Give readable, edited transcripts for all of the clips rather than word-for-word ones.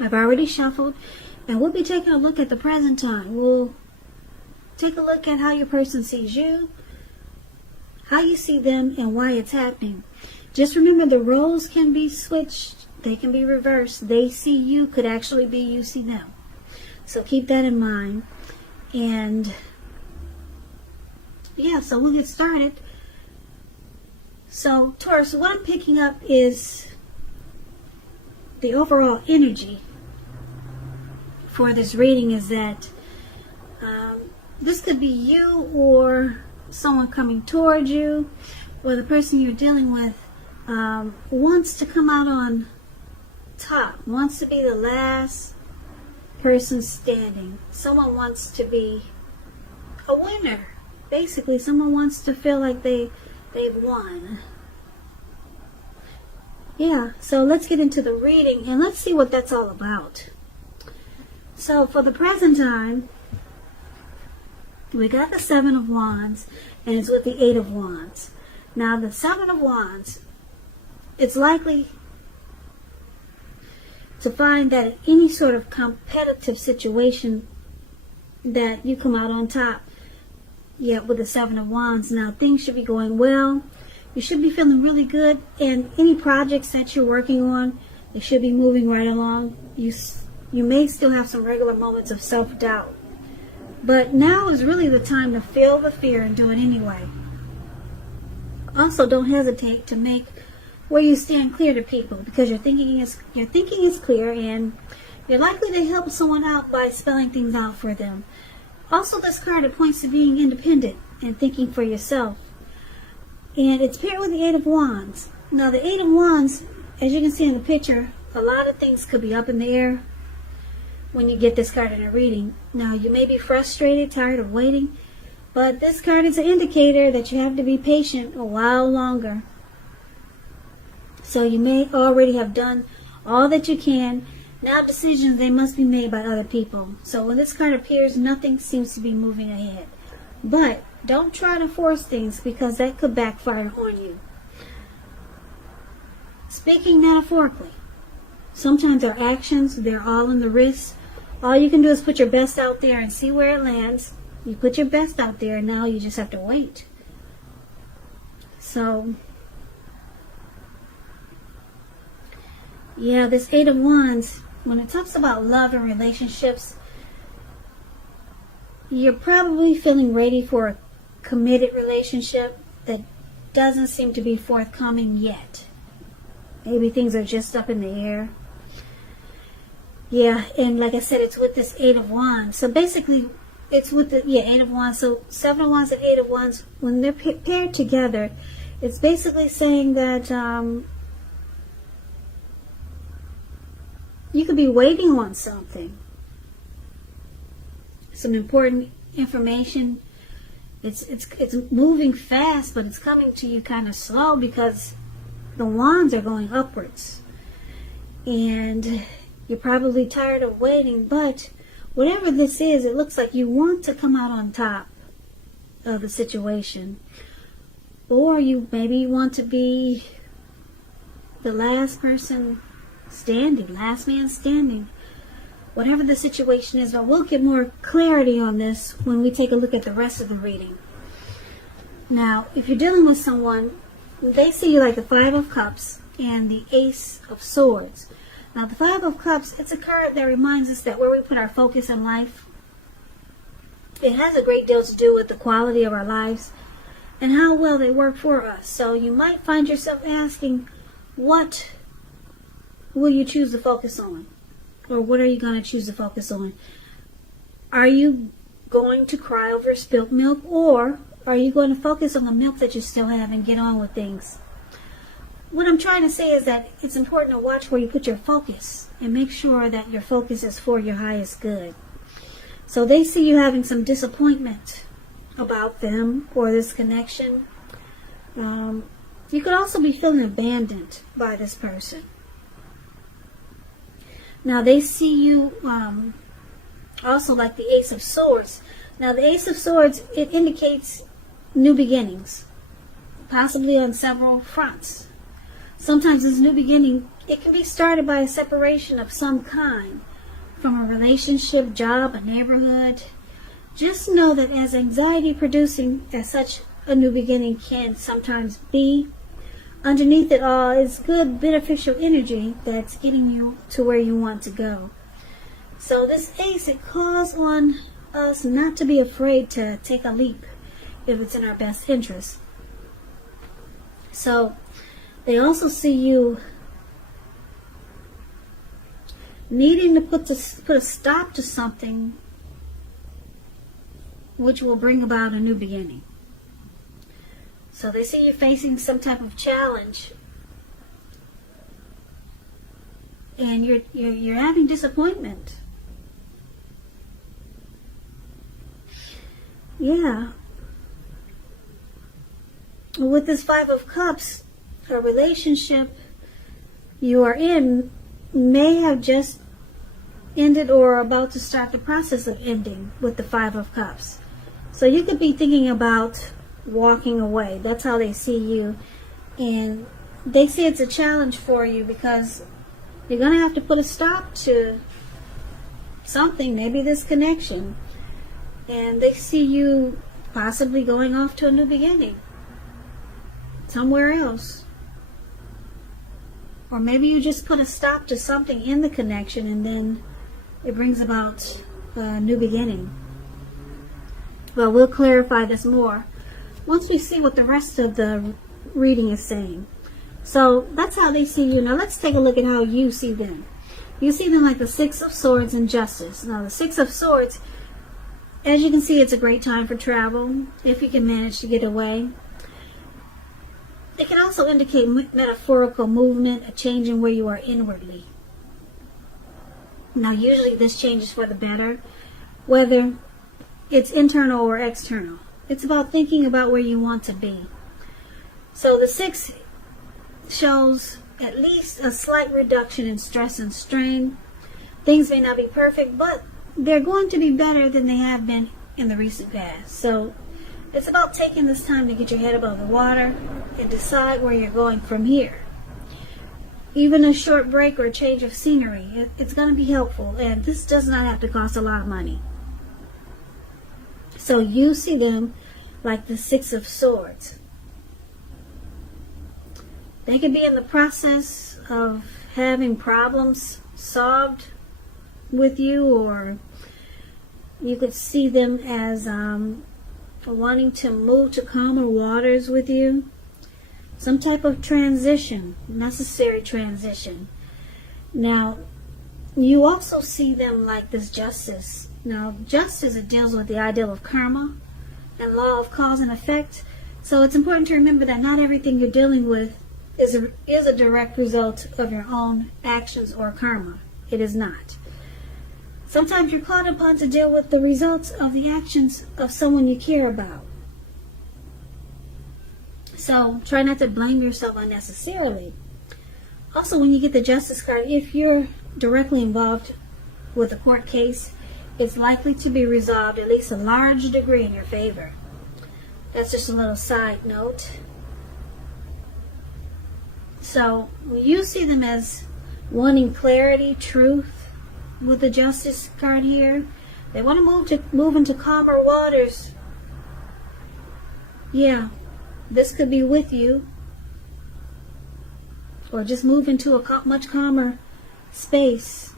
I've already shuffled, and we'll be taking a look at the present time. We'll take a look at how your person sees you, how you see them, and why it's happening. Just remember, the roles can be switched. They can be reversed. They see you could actually be you see them. So keep that in mind. And yeah, so we'll get started. So Taurus, what I'm picking up is the overall energy for this reading is that this could be you or someone coming towards you, or the person you're dealing with wants to come out on top, wants to be the last person standing. Someone wants to be a winner. Basically, someone wants to feel like they've won. Yeah, so let's get into the reading and let's see what that's all about. So for the present time, we got the Seven of Wands, and it's with the Eight of Wands. Now the Seven of Wands, it's likely to find that in any sort of competitive situation that you come out on top. Yeah, with the Seven of Wands. Now things should be going well. You should be feeling really good, and any projects that you're working on, they should be moving right along. You may still have some regular moments of self-doubt, but now is really the time to feel the fear and do it anyway. Also, don't hesitate to make where you stand clear to people, because your thinking is clear, and you're likely to help someone out by spelling things out for them. Also, this card, it points to being independent and thinking for yourself. And it's paired with the Eight of Wands. Now, the Eight of Wands, as you can see in the picture, a lot of things could be up in the air when you get this card in a reading. Now, you may be frustrated, tired of waiting, but this card is an indicator that you have to be patient a while longer. So you may already have done all that you can. Now decisions, they must be made by other people. So when this card appears, nothing seems to be moving ahead. But don't try to force things, because that could backfire on you. Speaking metaphorically, sometimes our actions, they're all in the wrist. All you can do is put your best out there and see where it lands. You put your best out there, and now you just have to wait. So, yeah, this Eight of Wands, when it talks about love and relationships, you're probably feeling ready for a committed relationship that doesn't seem to be forthcoming yet. Maybe things are just up in the air. Yeah, and like I said, it's with this Eight of Wands. So basically, it's with the Eight of Wands. So Seven of Wands and Eight of Wands, when they're paired together, it's basically saying that you could be waiting on something. Some important information. It's moving fast, but it's coming to you kind of slow because the wands are going upwards. And you're probably tired of waiting, but whatever this is, it looks like you want to come out on top of the situation. Or maybe you want to be the last person standing, last man standing. Whatever the situation is, but we'll get more clarity on this when we take a look at the rest of the reading. Now, if you're dealing with someone, they see you like the Five of Cups and the Ace of Swords. Now, the Five of Cups, it's a card that reminds us that where we put our focus in life, it has a great deal to do with the quality of our lives and how well they work for us. So you might find yourself asking, what will you choose to focus on? Or what are you going to choose to focus on? Are you going to cry over spilt milk, or are you going to focus on the milk that you still have and get on with things? What I'm trying to say is that it's important to watch where you put your focus and make sure that your focus is for your highest good. So they see you having some disappointment about them or this connection. You could also be feeling abandoned by this person. Now they see you also like the Ace of Swords. Now the Ace of Swords, it indicates new beginnings, possibly on several fronts. Sometimes this new beginning, it can be started by a separation of some kind, from a relationship, job, a neighborhood. Just know that as anxiety producing as such a new beginning can sometimes be, underneath it all is good, beneficial energy that's getting you to where you want to go. So this ace, it calls on us not to be afraid to take a leap if it's in our best interest. So they also see you needing to put a stop to something which will bring about a new beginning. So they see you facing some type of challenge, and you're having disappointment. Yeah. With this Five of Cups, a relationship you are in may have just ended or are about to start the process of ending with the Five of Cups. So you could be thinking about walking away. That's how they see you. And they see it's a challenge for you because you're going to have to put a stop to something, maybe this connection. And they see you possibly going off to a new beginning somewhere else. Or maybe you just put a stop to something in the connection and then it brings about a new beginning. Well, we'll clarify this more once we see what the rest of the reading is saying. So that's how they see you. Now let's take a look at how you see them. You see them like the Six of Swords and Justice. Now the Six of Swords, as you can see, it's a great time for travel if you can manage to get away. It can also indicate metaphorical movement, a change in where you are inwardly. Now usually this changes for the better, whether it's internal or external. It's about thinking about where you want to be. So the Six shows at least a slight reduction in stress and strain. Things may not be perfect, but they're going to be better than they have been in the recent past. So it's about taking this time to get your head above the water and decide where you're going from here. Even a short break or a change of scenery, it's going to be helpful, and this does not have to cost a lot of money. So you see them like the Six of Swords. They could be in the process of having problems solved with you, or you could see them as wanting to move to calmer waters with you. Some type of transition, necessary transition. Now, you also see them like this Justice. Now, Justice, it deals with the ideal of karma and law of cause and effect. So it's important to remember that not everything you're dealing with is a direct result of your own actions or karma. It is not. Sometimes you're called upon to deal with the results of the actions of someone you care about. So try not to blame yourself unnecessarily. Also, when you get the Justice card, if you're directly involved with a court case, it's likely to be resolved at least a large degree in your favor. That's just a little side note. So you see them as wanting clarity, truth with the Justice card here. They want to move into calmer waters. Yeah, this could be with you, or just move into a much calmer space.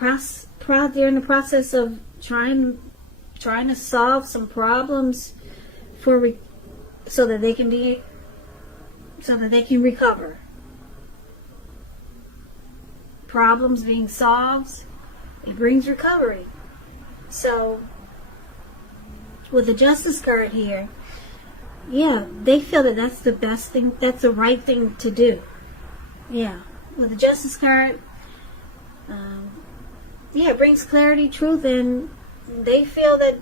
They're in the process of trying to solve some problems so that they can recover. Problems being solved, it brings recovery. So with the Justice card here, yeah, they feel that that's the best thing, that's the right thing to do. Yeah, with the Justice card, yeah, it brings clarity, truth, and they feel that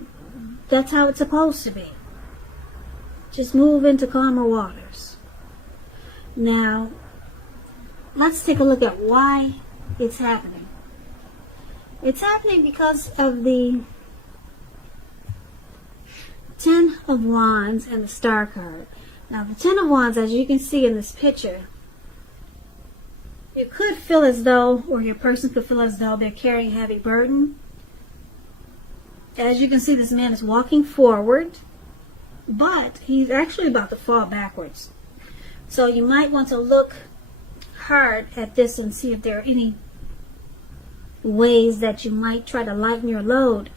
that's how it's supposed to be. Just move into calmer waters. Now, let's take a look at why it's happening. It's happening because of the Ten of Wands and the Star card. Now, the Ten of Wands, as you can see in this picture, you could feel as though, or your person could feel as though they're carrying a heavy burden. As you can see, this man is walking forward, but he's actually about to fall backwards. So you might want to look hard at this and see if there are any ways that you might try to lighten your load,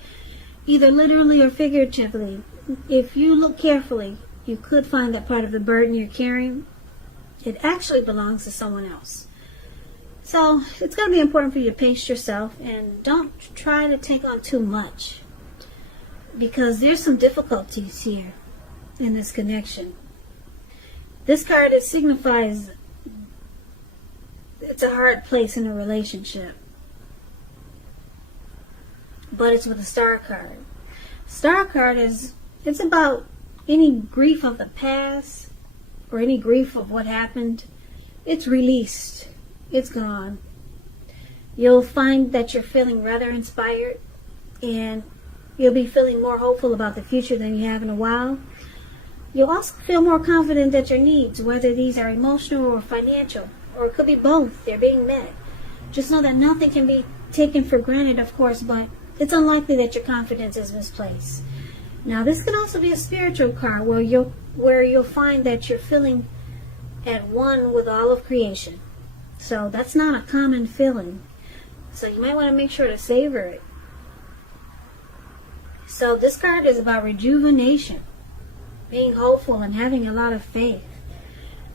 either literally or figuratively. If you look carefully, you could find that part of the burden you're carrying, it actually belongs to someone else. So it's going to be important for you to pace yourself and don't try to take on too much, because there's some difficulties here in this connection. This card, it signifies it's a hard place in a relationship, but it's with a star card. Star card it's about any grief of the past or any grief of what happened. It's released. It's gone. You'll find that you're feeling rather inspired, and you'll be feeling more hopeful about the future than you have in a while. You'll also feel more confident that your needs, whether these are emotional or financial, or it could be both, they're being met. Just know that nothing can be taken for granted, of course, but it's unlikely that your confidence is misplaced. Now, this can also be a spiritual card where you'll find that you're feeling at one with all of creation. So that's not a common feeling. So you might want to make sure to savor it. So this card is about rejuvenation, being hopeful and having a lot of faith.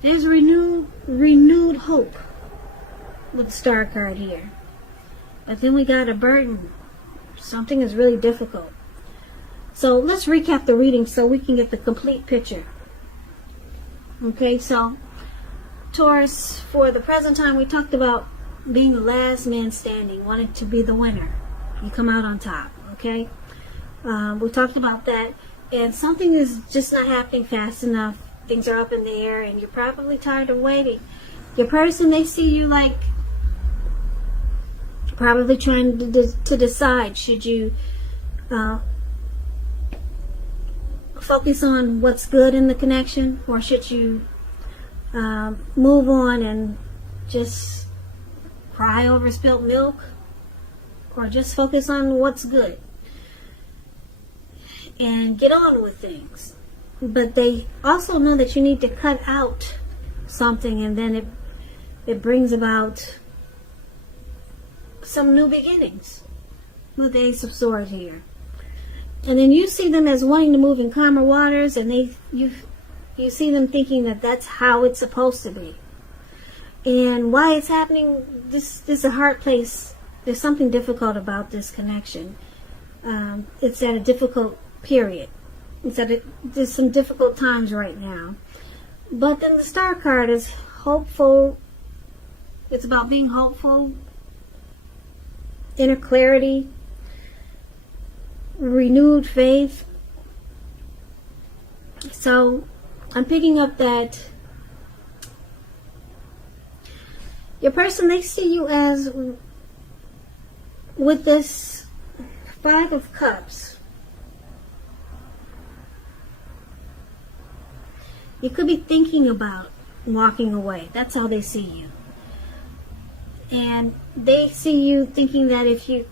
There's renewed hope with the star card here. But then we got a burden. Something is really difficult. So let's recap the reading so we can get the complete picture. Okay, so Taurus, for the present time, we talked about being the last man standing, wanting to be the winner. You come out on top, okay? We talked about that, and something is just not happening fast enough. Things are up in the air, and you're probably tired of waiting. Your person, they see you like probably trying to decide, should you focus on what's good in the connection, or should you move on and just cry over spilt milk, or just focus on what's good and get on with things. But they also know that you need to cut out something, and then it brings about some new beginnings with the Ace of Swords here. And then you see them as wanting to move in calmer waters, and you see them thinking that that's how it's supposed to be. And why it's happening, this is a hard place. There's something difficult about this connection. It's at a difficult period. There's some difficult times right now. But then the star card is hopeful. It's about being hopeful, inner clarity, renewed faith. So I'm picking up that your person, they see you as with this Five of Cups. You could be thinking about walking away. That's how they see you. And they see you thinking that if you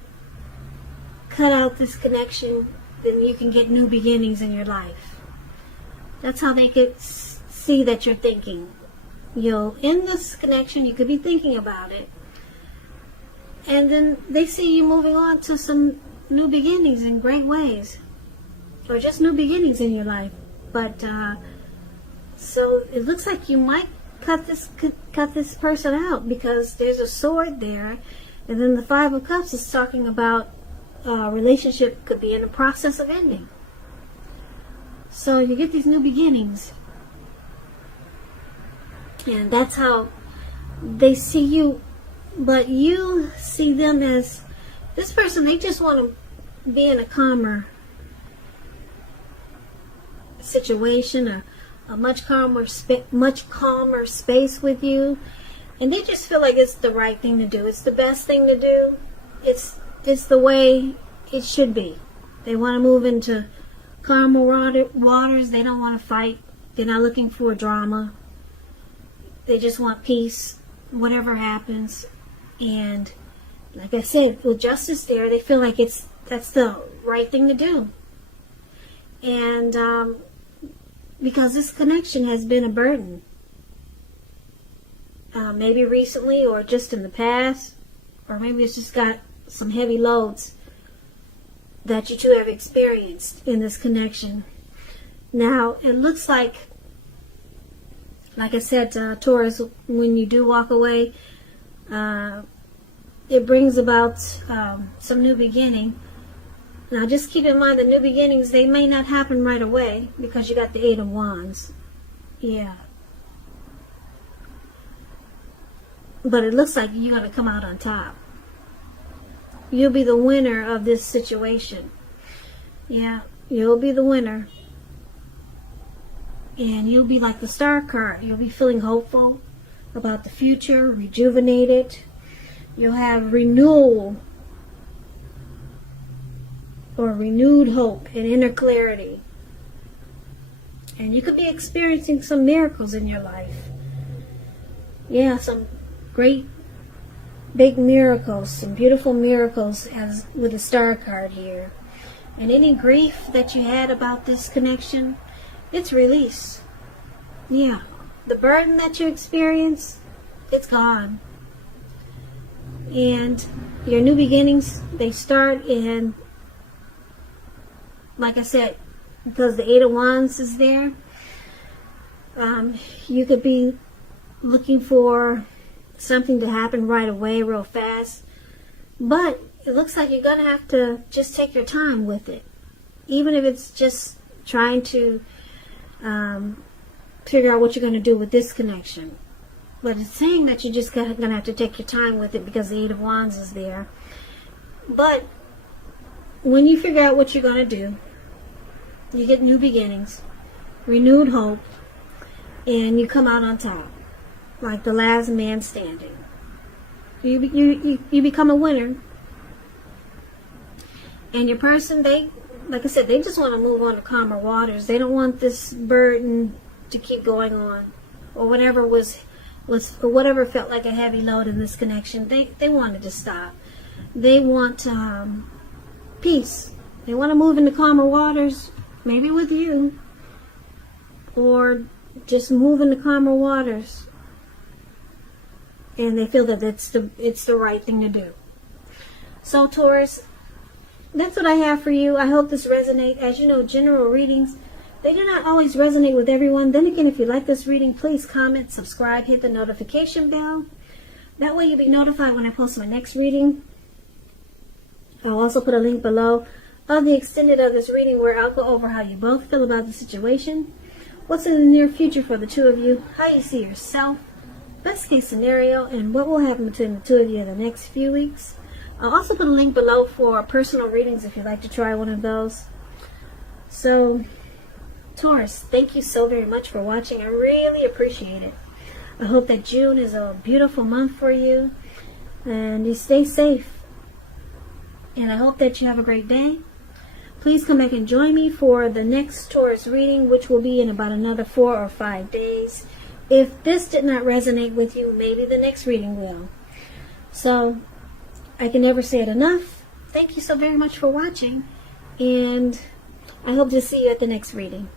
cut out this connection, then you can get new beginnings in your life. That's how they could see that you're thinking. You'll end this connection, you could be thinking about it, and then they see you moving on to some new beginnings in great ways, or just new beginnings in your life. But so it looks like you might cut this person out, because there's a sword there, and then the Five of Cups is talking about relationship could be in the process of ending. So you get these new beginnings, and that's how they see you. But you see them as this person, they just want to be in a calmer situation, a much calmer space with you, and they just feel like it's the right thing to do. It's the best thing to do. It's the way it should be. They want to move into calmer waters. They don't want to fight. They're not looking for drama. They just want peace. whatever happens. And like I said, with justice there, they feel like that's the right thing to do. And because this connection has been a burden, maybe recently or just in the past, or maybe it's just got some heavy loads that you two have experienced in this connection. Now, it looks like I said, Taurus, when you do walk away, it brings about some new beginning. Now, just keep in mind the new beginnings, they may not happen right away because you got the Eight of Wands. Yeah. But it looks like you're going to come out on top. You'll be the winner of this situation. Yeah, you'll be the winner. And you'll be like the Star card. You'll be feeling hopeful about the future, rejuvenated. You'll have renewal or renewed hope and inner clarity. And you could be experiencing some miracles in your life. Yeah, some great big miracles, some beautiful miracles as with the Star card here. And any grief that you had about this connection, it's released. Yeah, the burden that you experience, it's gone. And your new beginnings, they start in, like I said, because the Eight of Wands is there, you could be looking for something to happen right away, real fast. But it looks like you're going to have to just take your time with it. Even if it's just trying to figure out what you're going to do with this connection. But it's saying that you're just going to have to take your time with it because the Eight of Wands is there. But when you figure out what you're going to do, you get new beginnings, renewed hope, and you come out on top, like the last man standing. You become a winner. And your person, like I said, they just want to move on to calmer waters. They don't want this burden to keep going on, or whatever or whatever felt like a heavy load in this connection. They wanted to stop. They want peace. They want to move into calmer waters, maybe with you, or just move into calmer waters. And they feel that it's the right thing to do. So Taurus, that's what I have for you. I hope this resonates. As you know, general readings, they do not always resonate with everyone. Then again, if you like this reading, please comment, subscribe, hit the notification bell. That way you'll be notified when I post my next reading. I'll also put a link below of the extended of this reading where I'll go over how you both feel about the situation, what's in the near future for the two of you, how you see yourself, best case scenario, and what will happen between the two of you in the next few weeks. I'll also put a link below for personal readings if you'd like to try one of those. So, Taurus, thank you so very much for watching. I really appreciate it. I hope that June is a beautiful month for you, and you stay safe. And I hope that you have a great day. Please come back and join me for the next Taurus reading, which will be in about another 4 or 5 days. If this did not resonate with you, maybe the next reading will. So, I can never say it enough. Thank you so very much for watching, and I hope to see you at the next reading.